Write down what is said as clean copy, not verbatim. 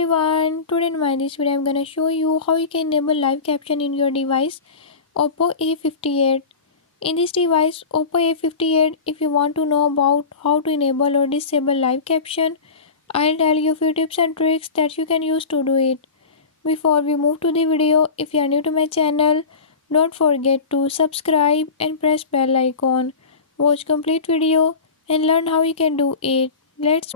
everyone, today in this video I'm gonna show you how you can enable live caption in your device Oppo A58. In this device Oppo A58, if you want to know about how to enable or disable live caption, I'll tell you a few tips and tricks that you can use to do it. Before we move to the video, if you are new to my channel, don't forget to subscribe and press bell icon. Watch complete video and learn how you can do it. Let's